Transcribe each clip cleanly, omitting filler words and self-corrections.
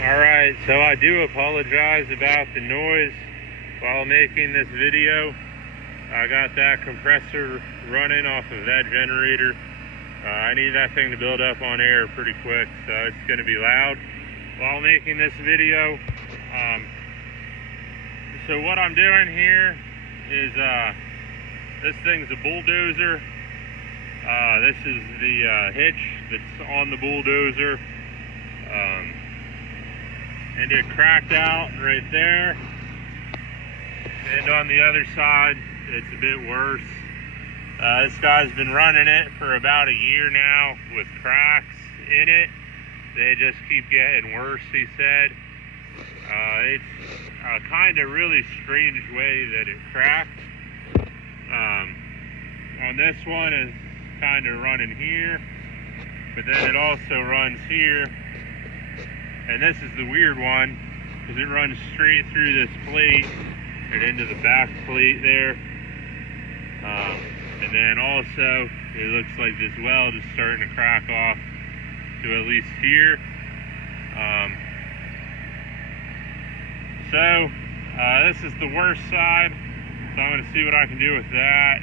Alright, so I do apologize about the noise while making this video. I got that compressor running off of that generator. I need that thing to build up on air pretty quick, so it's going to be loud while making this video. So what I'm doing here is, this thing's a bulldozer. This is the hitch that's on the bulldozer. And it cracked out right there. And on the other side, it's a bit worse. This guy's been running it for about a year now with cracks in it. They just keep getting worse, he said. It's a kind of really strange way that it cracked. On this one is kind of running here, but then it also runs here. And this is the weird one, because it runs straight through this plate and into the back plate there. And then also, it looks like this weld is starting to crack off to at least here. This is the worst side, so I'm going to see what I can do with that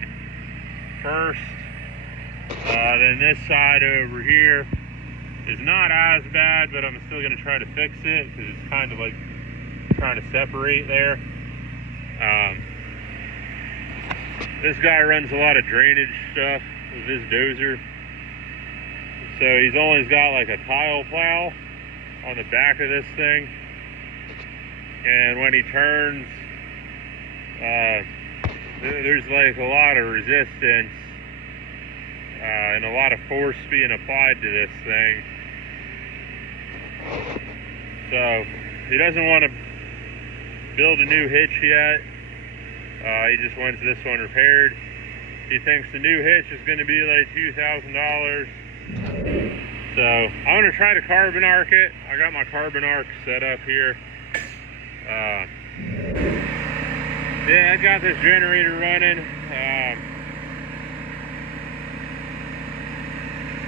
first. Then this side over here is not as bad, but I'm still going to try to fix it because it's kind of like trying to separate there. This guy runs a lot of drainage stuff with his dozer. So he's always got like a tile plow on the back of this thing. And when he turns, there's like a lot of resistance and a lot of force being applied to this thing. So he doesn't want to build a new hitch yet. He just wants this one repaired. He thinks the new hitch is going to be like $2,000. So I'm going to try to carbon arc it. I got my carbon arc set up here. Yeah, I got this generator running.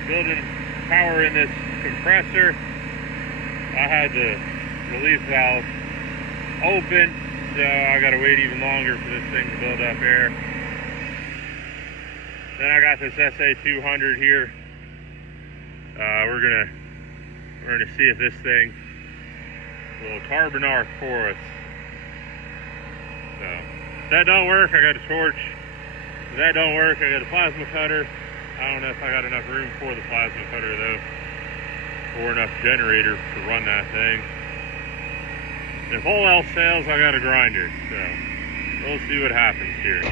Building power in this compressor. I had the relief valve open, so I gotta wait even longer for this thing to build up air. Then I got this SA200 here. We're gonna see if this thing will carbon arc for us. So if that don't work, I got a torch. If that don't work, I got a plasma cutter. I don't know if I got enough room for the plasma cutter though, or enough generator to run that thing. If all else fails, I got a grinder, so we'll see what happens here.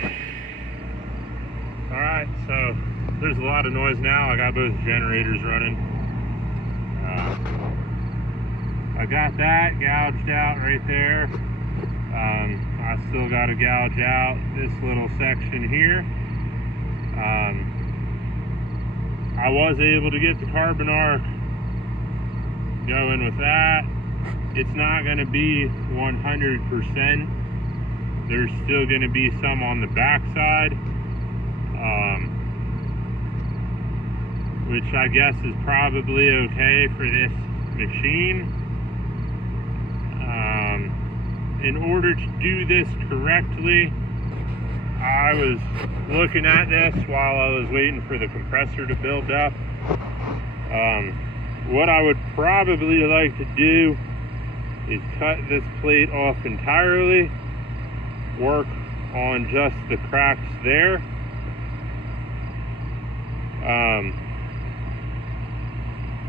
Alright, so there's a lot of noise now. I got both generators running. I got that gouged out right there. I still got to gouge out this little section here. I was able to get the carbon arc going with that. It's not going to be 100%. There's still going to be some on the back side, which I guess is probably okay for this machine. In order to do this correctly, I was looking at this while I was waiting for the compressor to build up. What I would probably like to do is cut this plate off entirely, work on just the cracks there.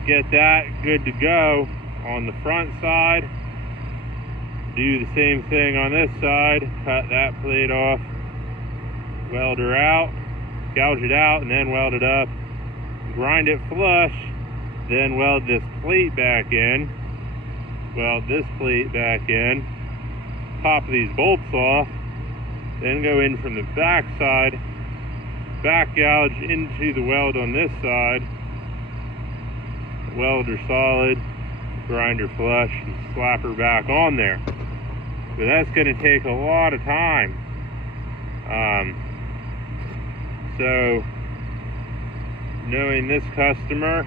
Get that good to go on the front side. Do the same thing on this side, cut that plate off, weld her out, gouge it out, and then weld it up, grind it flush, then weld this plate back in, weld this plate back in, pop these bolts off, then go in from the back side, back gouge into the weld on this side, weld her solid, grind her flush, and slap her back on there. But that's going to take a lot of time. So knowing this customer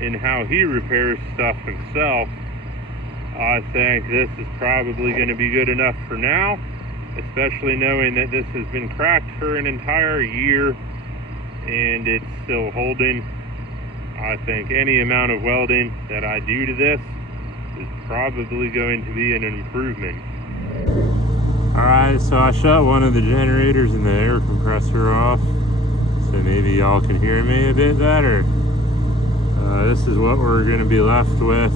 and how he repairs stuff himself, I think this is probably going to be good enough for now, especially knowing that this has been cracked for an entire year and it's still holding. I think any amount of welding that I do to this is probably going to be an improvement. Alright, so I shut one of the generators and the air compressor off, so maybe y'all can hear me a bit better. This is what we're going to be left with.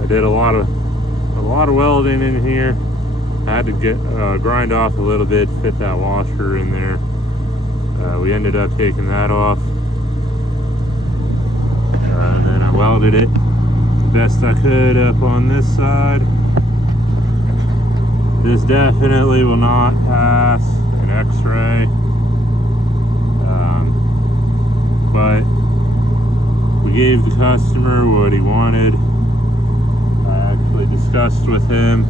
I did a lot of welding in here. I had to get grind off a little bit, fit that washer in there. We ended up taking that off, and then I welded it the best I could up on this side. This definitely will not pass an X-ray, but we gave the customer what he wanted. I actually discussed with him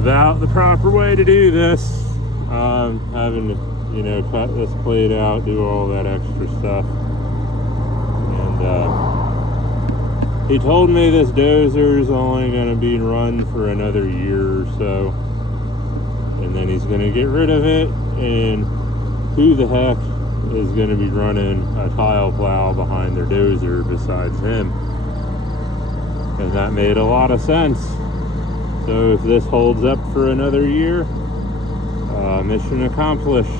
about the proper way to do this, having to, you know, cut this plate out, do all that extra stuff. And he told me this dozer is only going to be run for another year or so, and then he's going to get rid of it. And who the heck is going to be running a tile plow behind their dozer besides him? And that made a lot of sense. So if this holds up for another year, mission accomplished.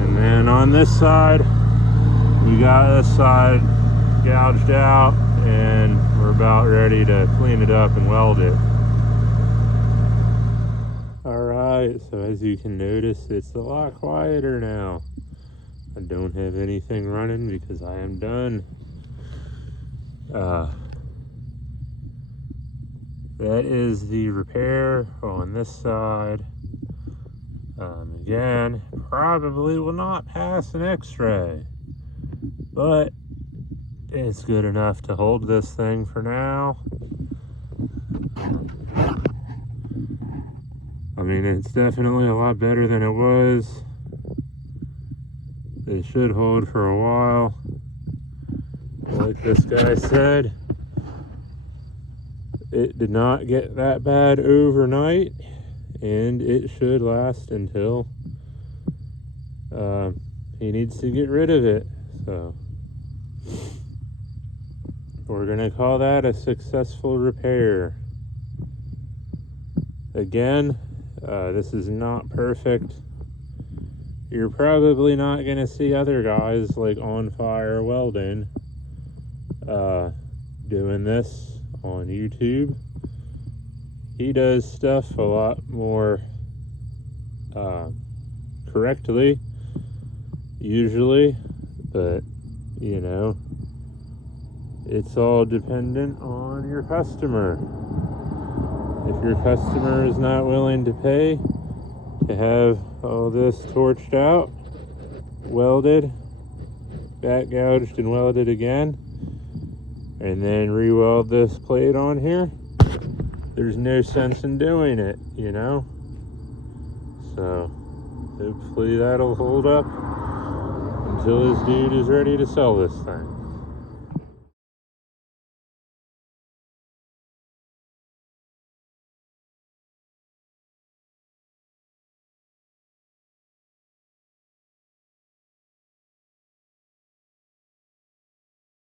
And then on this side, we got this side gouged out, and we're about ready to clean it up and weld it. Alright, so as you can notice, it's a lot quieter now. I don't have anything running because I am done. That is the repair on this side. Again, probably will not pass an X-ray, but it's good enough to hold this thing for now. I mean, it's definitely a lot better than it was. It should hold for a while. Like this guy said, it did not get that bad overnight, and it should last until he needs to get rid of it. So we're gonna call that a successful repair. Again, this is not perfect. You're probably not gonna see other guys like On Fire Welding doing this on YouTube. He does stuff a lot more correctly usually, but you know, it's all dependent on your customer. If your customer is not willing to pay to have all this torched out, welded, back gouged and welded again, and then re-weld this plate on here, there's no sense in doing it, you know? So hopefully that'll hold up until this dude is ready to sell this thing.